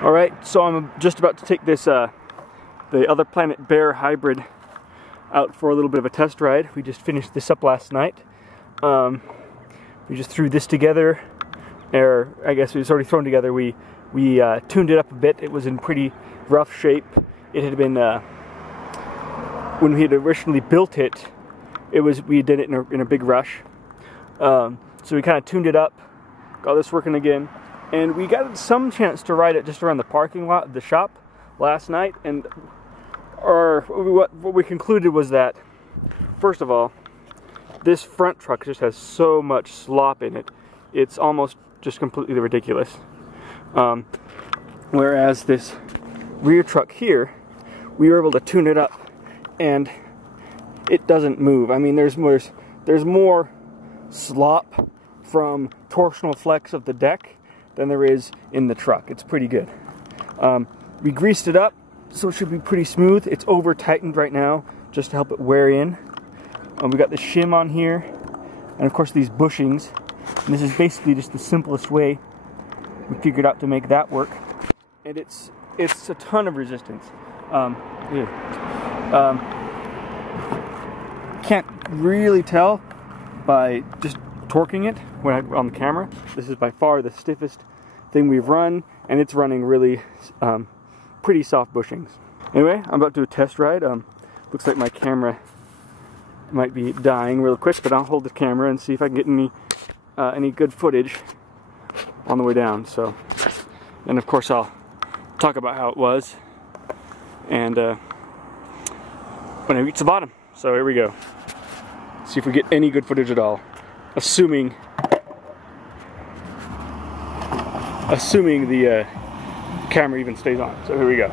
Alright, so I'm just about to take this the Other Planet Bear hybrid out for a little bit of a test ride. We just finished this up last night. We just threw this together, or I guess it was already thrown together. We tuned it up a bit. It was in pretty rough shape. It had been, when we had originally built it, we did it in a big rush. So we kind of tuned it up, got this working again. And we got some chance to ride it just around the parking lot of the shop last night, and what we concluded was that, first of all, this front truck just has so much slop in it. It's almost just completely ridiculous. Whereas this rear truck here, we were able to tune it up, and it doesn't move. I mean, there's more slop from torsional flex of the deck than there is in the truck. It's pretty good. We greased it up, so it should be pretty smooth. It's over tightened right now, just to help it wear in. We got the shim on here, and of course these bushings. And this is basically just the simplest way we figured out to make that work. And it's a ton of resistance. Can't really tell by just torquing it on the camera. This is by far the stiffest thing we've run, and it's running really pretty soft bushings. Anyway, I'm about to do a test ride. Looks like my camera might be dying real quick, but I'll hold the camera and see if I can get any good footage on the way down. So, and of course I'll talk about how it was and when I reach the bottom. So here we go. See if we get any good footage at all. Assuming the camera even stays on. So here we go.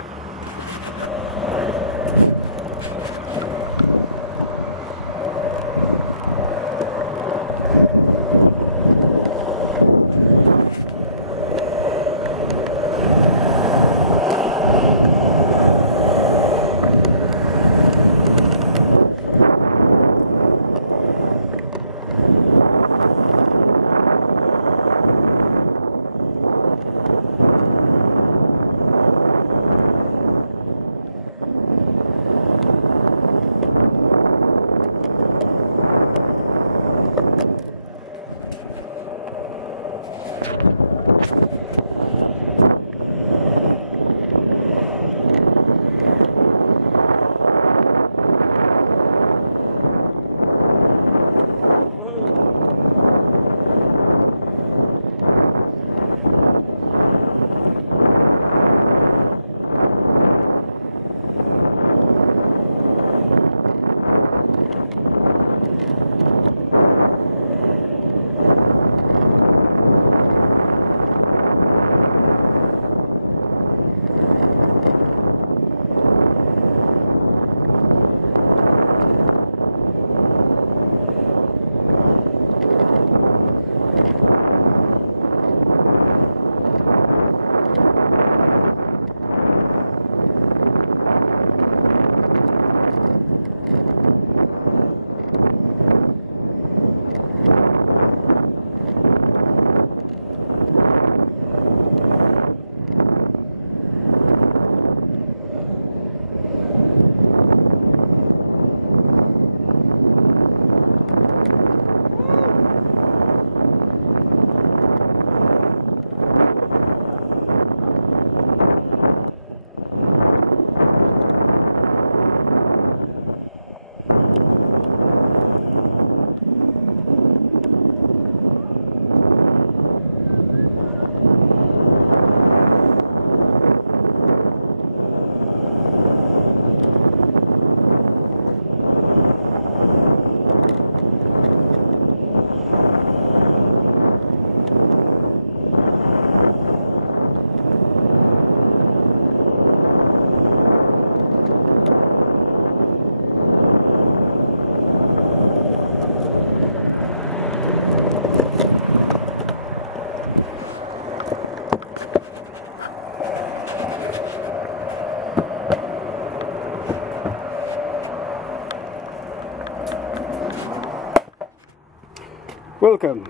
Welcome.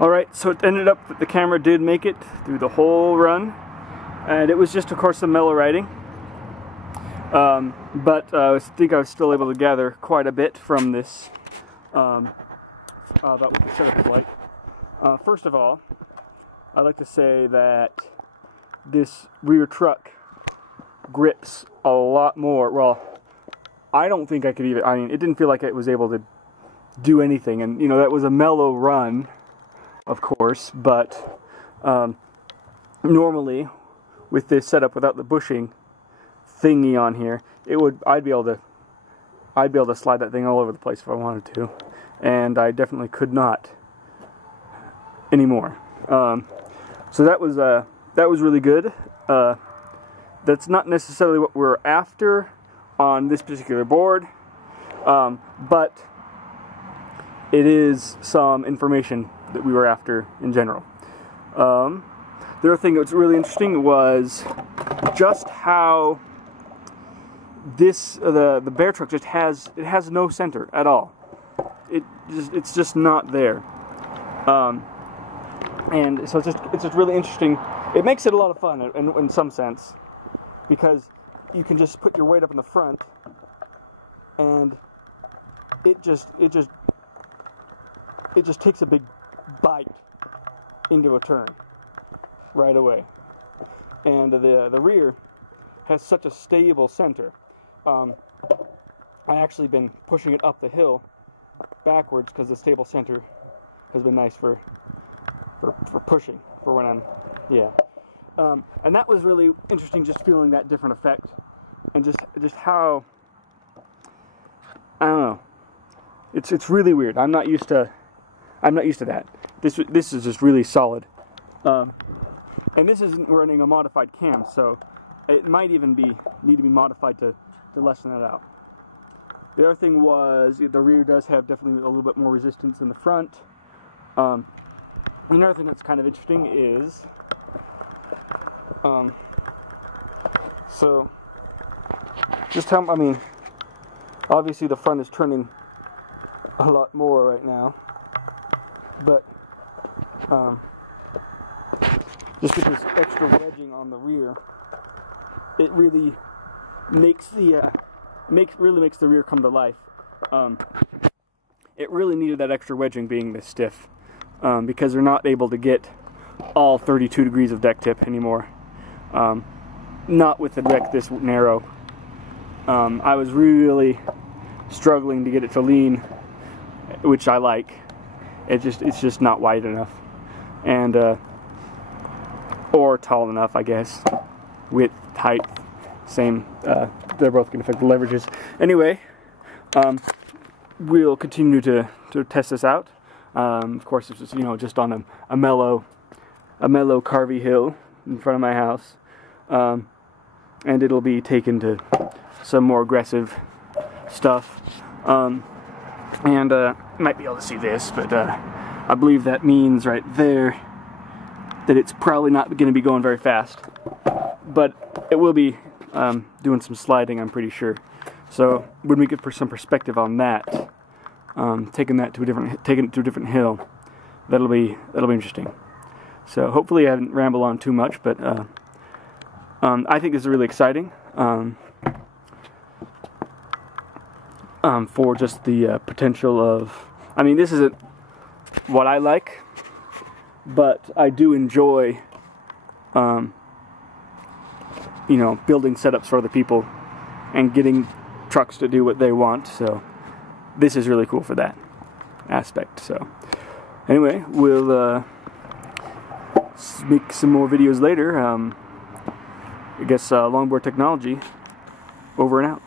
Alright, so it ended up that the camera did make it through the whole run, and it was just, of course, some mellow riding. But I think I was still able to gather quite a bit from this, about what the setup is like. First of all, I'd like to say that this rear truck grips a lot more. Well, I don't think I could even, I mean, it didn't feel like it was able to do anything, and, you know, that was a mellow run, of course, but normally, with this setup without the bushing thingy on here, I'd be able to slide that thing all over the place if I wanted to, and I definitely could not anymore. So that was really good. That's not necessarily what we're after on this particular board, but it is some information that we were after in general. The other thing that was really interesting was just how this the bear truck just has no center at all. It's just not there, and so it's just really interesting. It makes it a lot of fun in some sense, because you can just put your weight up in the front, and it just takes a big bite into a turn right away, and the rear has such a stable center. I actually been pushing it up the hill backwards because the stable center has been nice for pushing for when I'm and that was really interesting, just feeling that different effect, and just how, I don't know, it's really weird. I'm not used to that. This is just really solid, and this isn't running a modified cam, so it might even need to be modified to lessen that out. The other thing was the rear does have definitely a little bit more resistance than the front. Another thing that's kind of interesting is, so just how, I mean, obviously the front is turning a lot more right now, but just with this extra wedging on the rear, it really makes the really makes the rear come to life. It really needed that extra wedging being this stiff, because they're not able to get all 32 degrees of deck tip anymore. Not with the deck this narrow. I was really struggling to get it to lean, which I like. It's just not wide enough, and or tall enough, I guess. Width, height, same. They're both going to affect the leverages. Anyway, we'll continue to test this out. Of course, it's just, just on a mellow carvy hill in front of my house, and it'll be taken to some more aggressive stuff. And might be able to see this, but I believe that means right there that it's probably not going to be going very fast, but it will be doing some sliding, I'm pretty sure. So when we get some perspective on that, taking it to a different hill, that'll be interesting. So hopefully I haven't rambled on too much, but I think this is really exciting. For just the potential of, I mean, this isn't what I like, but I do enjoy, building setups for other people and getting trucks to do what they want. So this is really cool for that aspect. So anyway, we'll make some more videos later. I guess Longboard Technology, over and out.